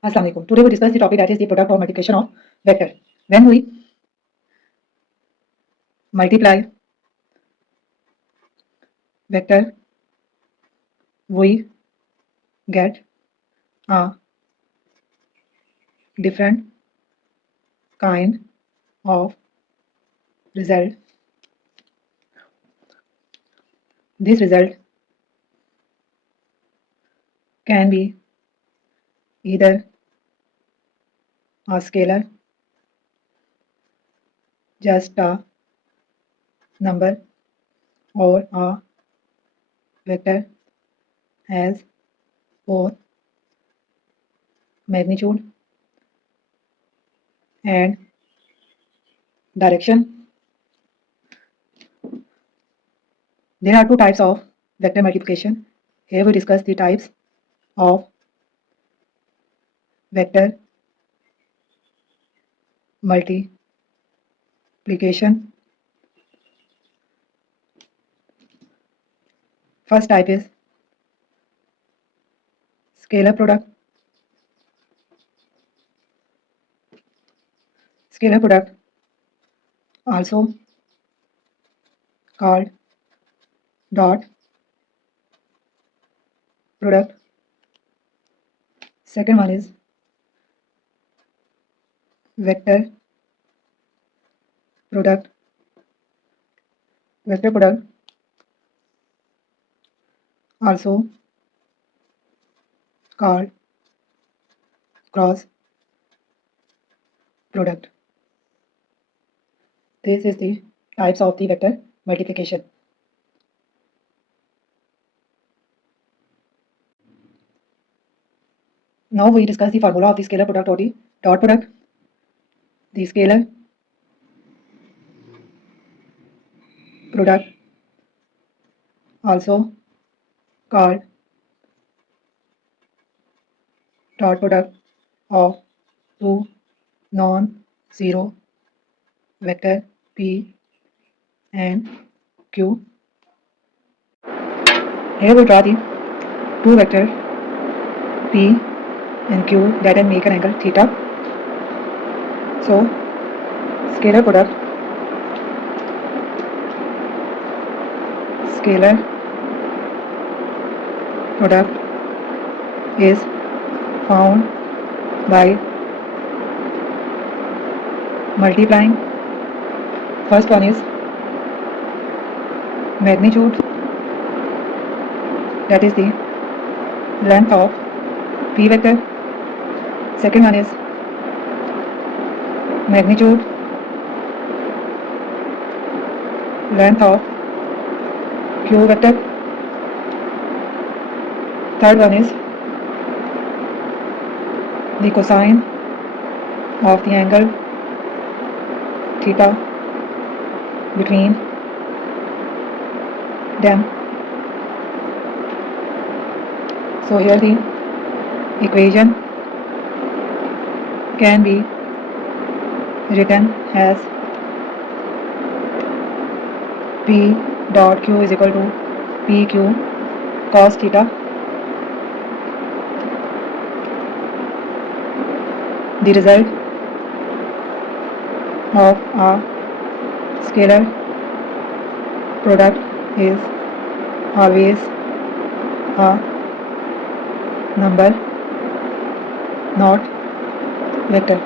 Assalamu alaikum. Today we discuss the topic that is the product or multiplication of vector. When we multiply vector, we get a different kind of result. This result can be either a scalar, just a number, or a vector has both magnitude and direction. There are two types of vector multiplication. Here we discuss the types of vector multiplication. First type is scalar product. Scalar product, also called dot product. Second one is vector product. Vector product, also called cross product. This is the types of the vector multiplication. Now we discuss the formula of the scalar product or the dot product. The scalar product, also called dot product of two non-zero vector P and Q. Here we draw the two vector P and Q that make an angle theta. So scalar product is found by multiplying. First one is magnitude, that is the length of P vector. Second one is magnitude length of Q vector. Third one is the cosine of the angle theta between them. So here the equation can be written as P dot Q is equal to PQ cos theta. The result of a scalar product is always a number, not vector.